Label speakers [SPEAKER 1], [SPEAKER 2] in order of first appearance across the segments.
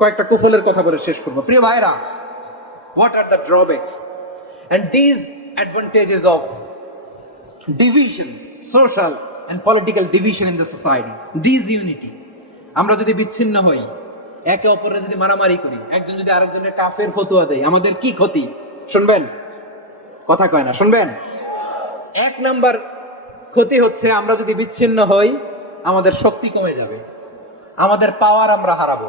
[SPEAKER 1] কয়েকটা কুফলের কথা বলে শেষ করব। প্রিয় ভাইরা what are the drawbacks and disadvantages of division social and political division in the society disunity আমরা যদি বিচ্ছিন্ন হই, একে অপরের যদি মারামারি করি, একজন যদি আরেকজনের কাফের ফতুয়া দেয়, আমাদের কি ক্ষতি? শুনবেন? কথা কয় না, শুনবেন? এক নাম্বার ক্ষতি হচ্ছে আমরা যদি বিচ্ছিন্ন হই, আমাদের শক্তি কমে যাবে, আমাদের পাওয়ার আমরা হারাবো।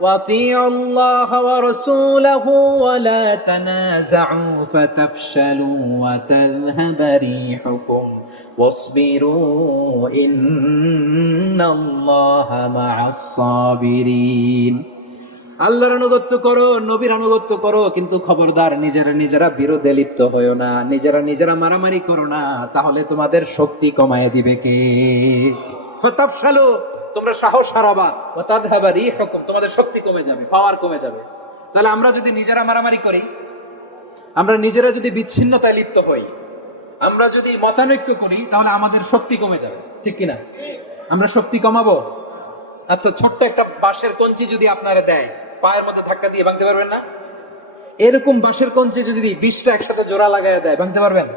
[SPEAKER 1] وَأَطِيعُوا اللَّهَ وَرَسُولَهُ وَلَا تَنَازَعُوا فَتَفْشَلُوا وَتَذْهَبَ رِيحُكُمْ وَاصْبِرُوا إِنَّ اللَّهَ مَعَ الصَّابِرِينَ আল্লাহর আনুগত্য করো নবীর আনুগত্য করো কিন্তু খবরদার নিজেরা নিজেরা বিরোধে লিপ্ত হয়েও না নিজেরা নিজেরা মারামারি করো না তাহলে তোমাদের শক্তি কমায় দিবে কে ফতাফশালু তোমরা সাহস হারাবা ও তাদহাবা রিহুকুম, তোমাদের শক্তি কমে যাবে পাওয়ার কমে যাবে। তাহলে আমরা যদি নিজেরা মারামারি করি, আমরা নিজেরা যদি বিচ্ছিন্নতায় লিপ্ত হই, আমরা যদি মতানৈক্য করি, তাহলে আমাদের শক্তি কমে যাবে, ঠিক কিনা? আমরা শক্তি কমাবো? আচ্ছা ছোট্ট একটা বাঁশের কঞ্চি যদি আপনারা দেয়, পায়ের মধ্যে ধাক্কা দিয়ে ভাঙতে পারবেন না? এরকম বাঁশের কঞ্চি যদি বিশটা একসাথে জোড়া লাগায় দেয়, ভাঙতে পারবেন?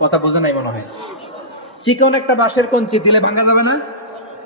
[SPEAKER 1] কথা বোঝে নাই মনে হয়। চিকন একটা বাঁশের কঞ্চি দিলে ভাঙা যাবে না?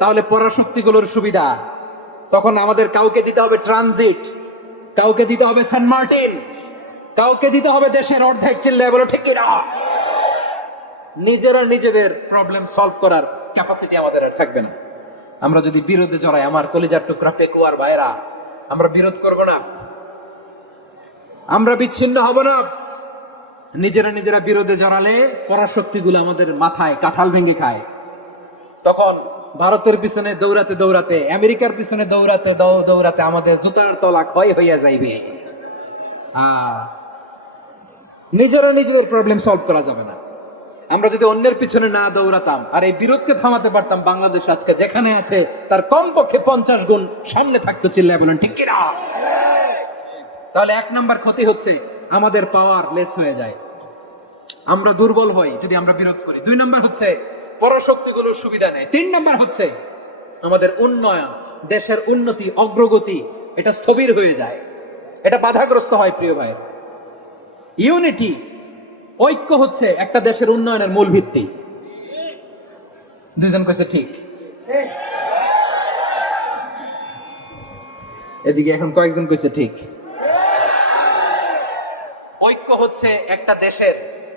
[SPEAKER 1] তাহলে পরাশক্তিগুলোর সুবিধা। তখন আমাদের কাউকে দিতে হবে ট্রানজিট, কাউকে দিতে হবে সেন্ট মার্টিন, কাউকে দিতে হবে দেশের অর্ধেক চিল্লায় বলো, ঠিক কিনা? নিজেরা নিজেদের প্রবলেম সলভ করার ক্যাপাসিটি আমাদের আর থাকবে না। আমরা যদি বিরোধে জড়াই, আমার কলিজার টুকরা পেকুয়ার ভাইরা আমরা বিরোধ করব না। আমরা বিচ্ছিন্ন হব না। নিজেরা নিজেরা বিরোধে জড়ালে পরাশক্তিগুলো আমাদের মাথায় কাঁঠাল ভেঙে খায়। তখন ভারতের পিছনে দৌড়াতে দৌড়াতে, আমেরিকার পিছনে দৌড়াতে দৌড়াতে আমাদের জুতার তলা ক্ষয় হইয়া যাইবে। নিজেরা নিজেদের প্রবলেম সলভ করা যাবে না। আমরা যদি অন্যের পিছনে না দৌড়াতাম আর এই বিরোধকে থামাতে পারতাম, বাংলাদেশ আজকে যেখানে আছে, তার কমপক্ষে পঞ্চাশ গুণ সামনে থাকতো চিল্লায় বলেন, ঠিক কিনা? তাহলে এক নাম্বার ক্ষতি হচ্ছে, আমাদের পাওয়ার লেস হয়ে যায়। আমরা দুর্বল হই যদি আমরা বিরোধ করি। দুই নাম্বার হচ্ছে পরশক্তিগুলোর সুবিধা নেয়। তিন নম্বর হচ্ছে আমাদের উন্নয়ন দেশের উন্নতি অগ্রগতি এটা স্থবির হয়ে যায়। এটা বাধাগ্রস্ত হয় প্রিয় ভাই ইউনিটি ঐক্য হচ্ছে একটা দেশের উন্নয়নের মূল ভিত্তি। দুইজন কইছে ঠিক। এদিকে এখন কয়েকজন কইছে ঠিক। ঐক্য হচ্ছে একটা দেশের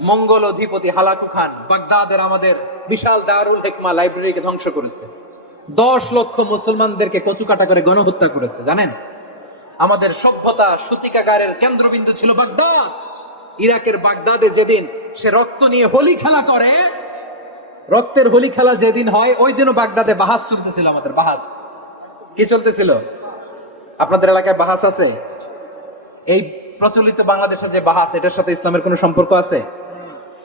[SPEAKER 1] মঙ্গল অধিপতি হালাকু খান বাগদাদের আমাদের বিশাল দারুল হেকমা লাইব্রেরিকে ধ্বংস করেছে। দশ লক্ষ মুসলমানদেরকে কচুকাটা করে গণহত্যা করেছে, জানেন? আমাদের সভ্যতা সূতিকাগারের কেন্দ্রবিন্দু ছিল বাগদাদ। ইরাকের বাগদাদে যেদিন সে রক্ত নিয়ে হোলি খেলা করে, রক্তের হোলি খেলা যেদিন হয়, ওই দিনও বাগদাদে বাহাস চলতেছিল আমাদের, বাহাস। কি চলতেছিল? আপনাদের এলাকায় বাহাস আছে? এই প্রচলিত বাংলাদেশে যে বাহাস, এটার সাথে ইসলামের কোনো সম্পর্ক আছে?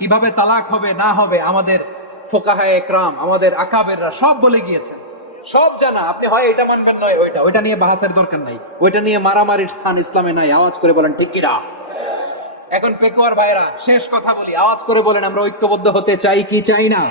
[SPEAKER 1] কীভাবে তালাক হবে, না হবে, আমাদের ফোকাহায় একরাম, আমাদের আকাবেররা সব বলে গিয়েছে। সব জানা, আপনি হয় এটা মানবেন, নয় ওইটা। ওইটা নিয়ে বাহাসের দরকার নাই। ওইটা নিয়ে মারামারির স্থান ইসলামে নাই। আওয়াজ করে বলেন, ঠিক কিরা? এখন পেকুয়ার ভাইরা শেষ কথা বলি। আওয়াজ করে বলেন, আমরা ঐক্যবদ্ধ হতে চাই কি চাই না?